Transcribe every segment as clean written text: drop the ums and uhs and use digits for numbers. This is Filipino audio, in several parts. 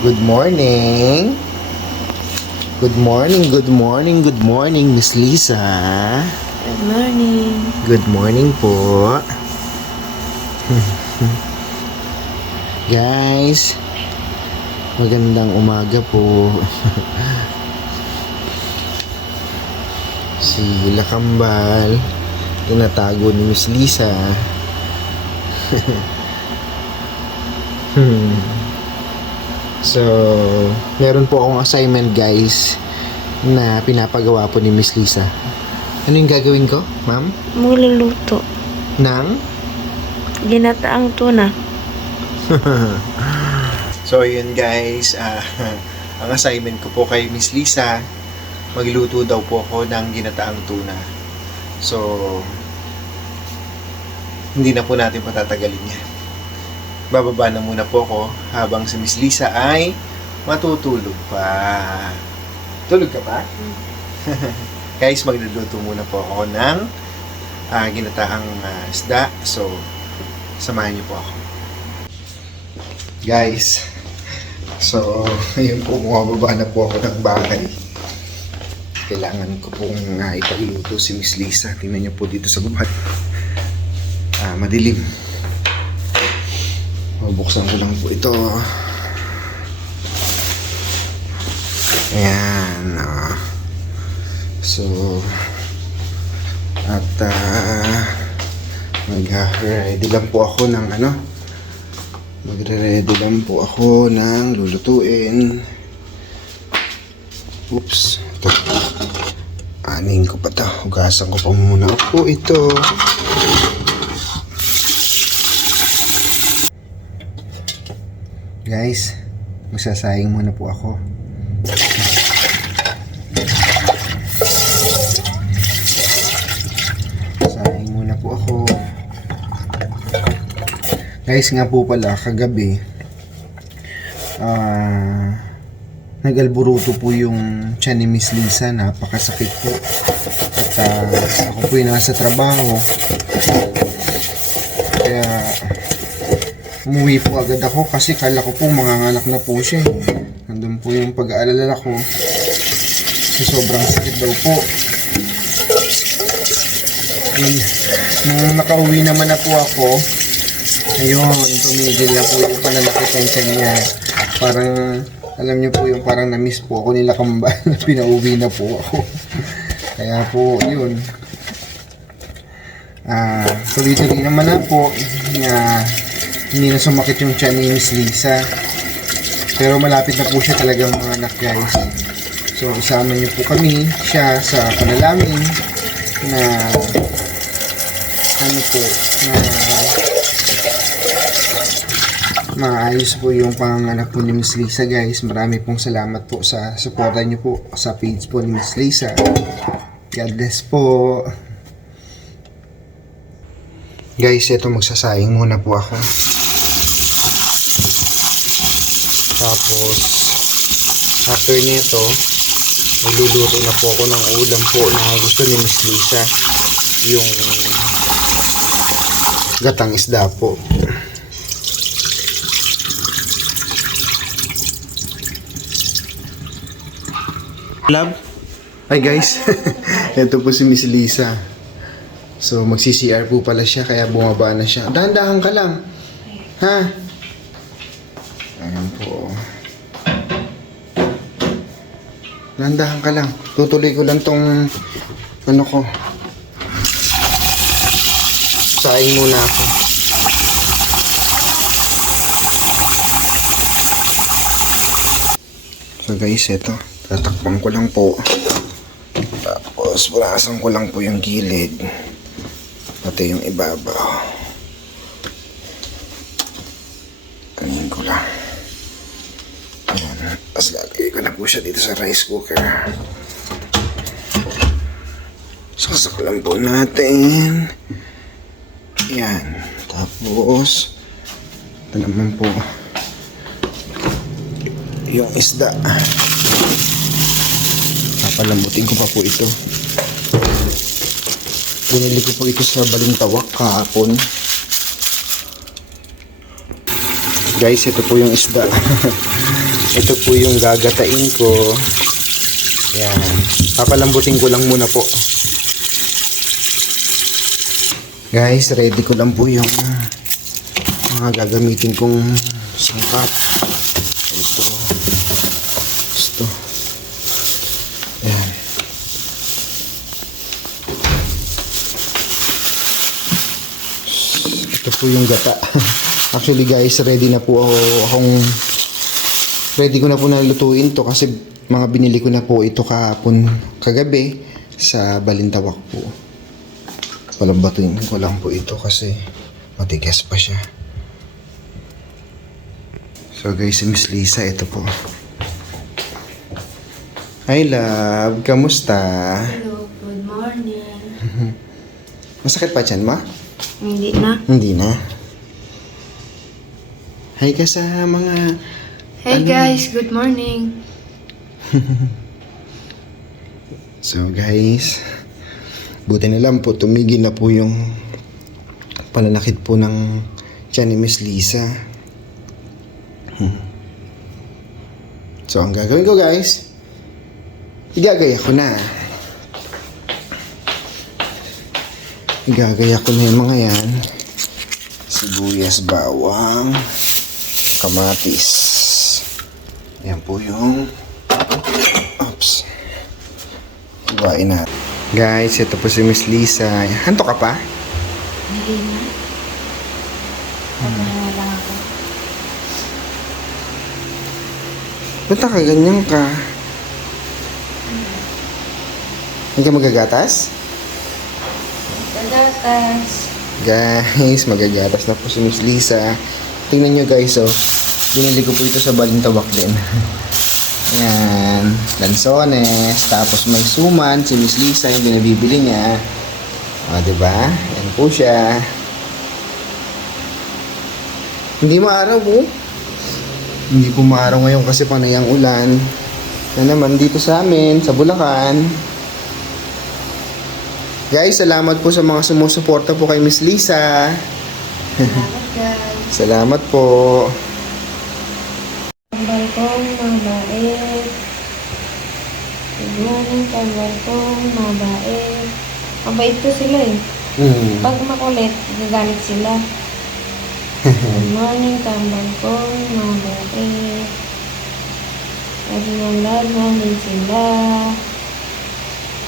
Good morning. Good morning, good morning, good morning, Miss Lisa. Good morning. Good morning po. Guys, magandang umaga po. Si Lakambal, tinatago ni Miss Lisa. So, meron po akong assignment guys na pinapagawa po ni Miss Lisa. Ano yung gagawin ko, ma'am? Magluluto. Nang? Ginataang tuna. So, yun guys. Ang assignment ko po kay Miss Lisa, magluto daw po ako ng ginataang tuna. So, hindi na po natin patatagalin yan. Bababa na muna po ako habang si Miss Lisa ay matutulog pa. Tulog ka pa? Guys, magluluto muna po ako ng ginataang isda. So, samahan niyo po ako. Guys, so, ayun po, bumababa na po ako ng bahay. Kailangan ko pong ipagluto si Miss Lisa. Tingnan niyo po dito sa baba. Madilim. Buksan ko lang po ito. Ayan. So, at mag-ready lang po ako ng magre-ready lang po ako ng lulutuin. Oops. Ito. Anin ko pa ito. Hugasan ko pa muna po ito. Guys, magsasayang muna po ako. Sayang muna po ako. Guys, nga po pala, kagabi, nag-alburuto po yung tiyan ni Miss Lisa. Napakasakit po. At ako po yung nasa trabaho. Kaya umuwi po agad ako kasi kala ko po manganganak na po siya. Nandun po yung pag-aalala ko. Kasi sobrang sakit daw po. Nung nakauwi naman na po ako, ayun, tumigil na po yung pananakit ng tiyan niya. Parang, alam niyo po yung parang na-miss po ako nila Kambal na pinauwi na po ako. Kaya po, yun. Tuloy-tuloy naman na po na hindi na sumakit yung tiyan ni Miss Lisa. Pero malapit na po siya talagang mga anak guys. So isama niyo po kami siya sa panalangin na maayos po yung panganganak po ni Miss Lisa guys. Marami pong salamat po sa suporta niyo po sa page po ni Miss Lisa. God bless po. Guys, ito magsasayang muna po ako. Tapos, after nito, magluluto na po ako ng ulam po na gusto ni Miss Lisa. Yung gatang isda po. Love? Hi guys, ito po si Miss Lisa. So, magsi-CR po pala siya, kaya bumaba na siya. Dahan-dahan ka lang. Ha? Ayan po. Dahan-dahan ka lang. Tutuloy ko lang tong ko. Saing muna ako. So guys, ito. Tatakpan ko lang po. Tapos, pulasan ko lang po yung gilid. Pati yung ibabaw. Kanin ko lang. Ayan. Tapos lalagay ko na po siya dito sa rice cooker. Sasak lang po natin. Ayan. Tapos, ito naman po yung isda. Papalambutin ko pa po ito. Binili ko po ito sa Balintawak kahapon. Guys, ito po yung isda. Ito po yung gagatain ko. Yan. Papalambutin ko lang muna po. Guys, ready ko lang po yung mga gagamitin kong sangkat. Ito. Yan. Ito po yung gata. Actually guys, ready na po ready ko na po nalutuin to kasi mga binili ko na po ito kagabi sa Balintawak po. Palambutin ko lang po ito kasi matigas pa siya. So guys, si Miss Lisa, ito po. Hi love, kamusta? Hello, good morning. Masakit pa dyan, ma? Hindi na. Hindi na. Hi ka sa mga... Hey guys, good morning. So guys, buti na lang po, tumigil na po yung pananakit po ng tiyan ni Miss Lisa. So ang gagawin ko guys, igagaya ko na. Igagaya ko na yung mga yan. Sibuyas, bawang, kamatis. Yan po yung... Oops. Ibain natin. Guys, ito po si Miss Lisa. Hanto ka pa? Hindi na. Wala ako. Ba't nakaganyan ka? Hindi ka magagatas? Pagatas. Guys, magagatas na po si Miss Lisa. Tingnan nyo guys, oh. Binili ko po ito sa Balintawak din. Ayan. Lansones. Tapos may suman. Si Miss Lisa yung binibili niya. O, diba? Yan po siya. Hindi maaraw po. Hindi po maaraw ngayon kasi panay ang ulan. Na naman dito sa amin, sa Bulacan. Guys, salamat po sa mga sumusuporta po kay Miss Lisa. Salamat guys. Salamat po. Tambal kong mabait. Good morning, tambal kong mabait. Mabait ko sila eh. Pag makulit, nagalit sila. Good morning, tambal kong mabait. Lagi namin sila.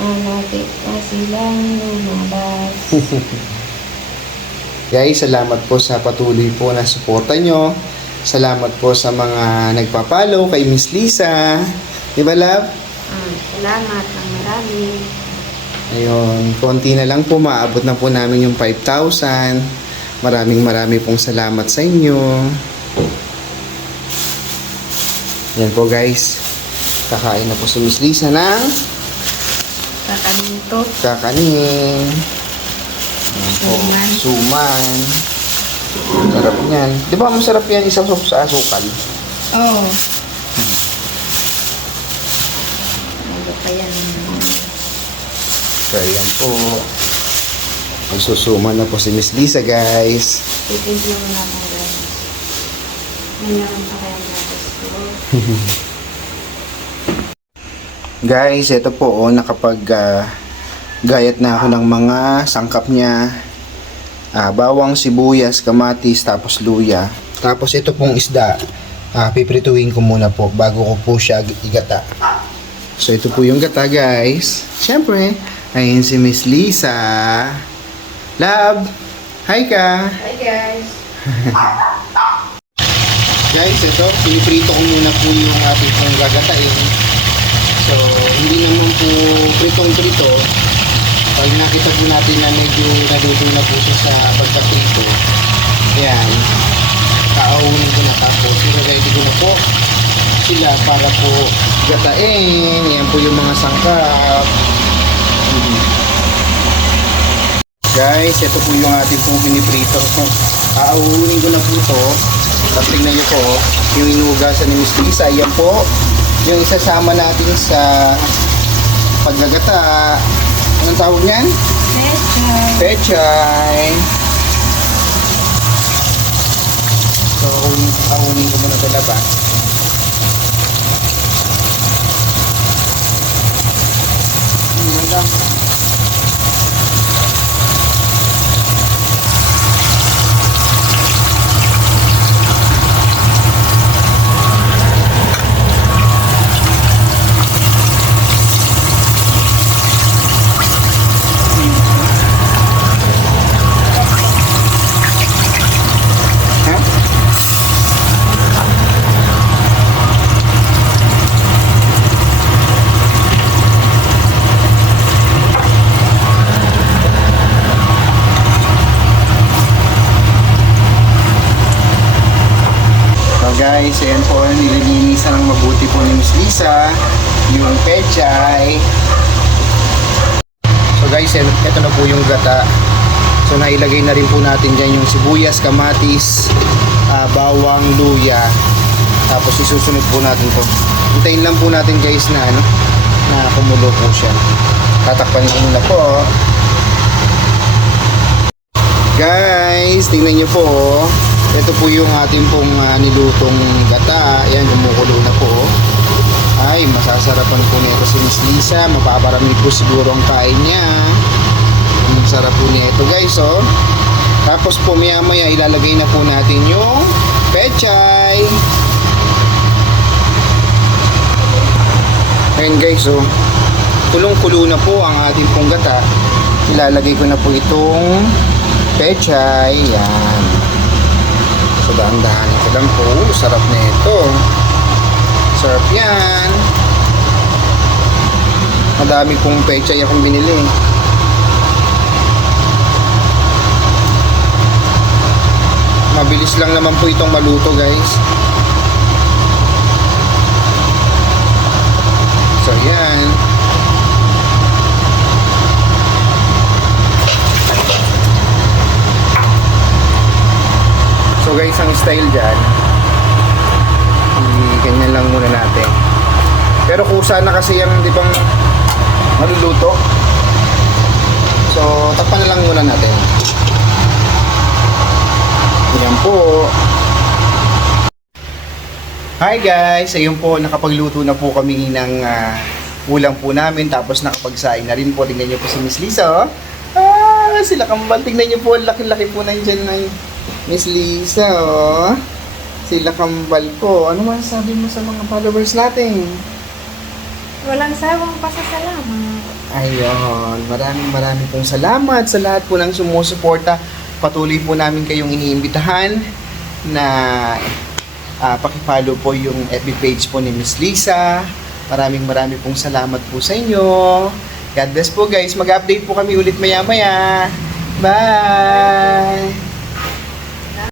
Malapit na silang lumabas. Guys, salamat po sa patuloy po na suporta nyo. Salamat po sa mga nagpapalo kay Miss Lisa. Diba, love? Salamat ng marami. Ayun, konti na lang po, maabot na po namin yung 5,000. Marami pong salamat sa inyo. Yan po guys. Kakain na po si Miss Lisa ng Kakaninto. kakanin. Yan po, Suman. suman. Sarap niyan. Di ba masarap yan isang sa asukal? Oo. Ano pa yan? So, yan po. Magsusuman na po si Miss Lisa, guys. Titimpla mo na akong guys. Mayroon pa kayang gatas ko. Guys, ito po, oh, gayat na ako ng mga sangkap niya. Bawang, sibuyas, kamatis, tapos luya. Tapos ito pong isda, piprituin ko muna po bago ko po siya igata. So ito po yung gata guys. Siyempre, ayun si Miss Lisa. Love, hi ka! Hi guys. Guys, ito, piniprito ko muna po yung ating pong gagatain. So, hindi naman po pritong-prito. Pag nakita po natin na medyo naluto na po siya sa pagkaprito, ayan, kaawunin ko na tapos. Ready ko na po sila para po gatain. Ayan po yung mga sangkap. Guys, ito po yung ating pong piniprito. Kaawunin ko na po ito. Tapos tingnan nyo po, yung inugasan ni Miss Lisa, yan po yung isasama natin sa paggagata. Anong tawag niyan? Pechay. Pechay. So, kunin ko muna ito labas. Guys, ayan po, nililinisan ng mabuti po ni Miss Lisa yung pechay. So guys, ito na po yung gata. So nailagay na rin po natin dyan yung sibuyas, kamatis, bawang, luya. Tapos isusunod po natin to. Hintayin lang po natin guys na na kumulo po siya. Tatakpan lang muna po. Guys, tingnan nyo po. Ito po yung ating pong nilutong gata. Ayan, gumukulo na po. Ay, masasarapan po nito si Miss Lisa. Mapaparami po siguro ang kain niya. Ang sarap po nito guys, oh. Tapos po maya-maya ilalagay na po natin yung pechay. Ayan guys, oh. Kulong-kulo na po ang ating pong gata. Ilalagay ko na po itong pechay. Yan. So, dahan-dahanin ko lang po. Sarap na ito. Sarap yan. Madami pong pechay akong binili. Mabilis lang naman po itong maluto guys. So, yan. So guys, ang style dyan, ganyan lang muna natin. Pero kusa na kasi yung di bang maluluto. So takpan na lang muna natin. Yan po. Hi guys, ayun po, nakapagluto na po kami ng ulam po namin. Tapos nakapagsaing na rin po. Tingnan nyo po si Miss Lisa, oh. Sila kambal. Tingnan nyo po, laki-laki po na dyan na Miss Lisa, oh. Sila kambal ko. Ano masasabi mo sa mga followers natin? Walang sawang pasasalamat. Ayun. Maraming pong salamat sa lahat po ng sumusuporta. Patuloy po namin kayong iniimbitahan na pakifollow po yung FB page po ni Miss Lisa. Maraming pong salamat po sa inyo. God bless po guys. Mag-update po kami ulit maya-maya. Bye!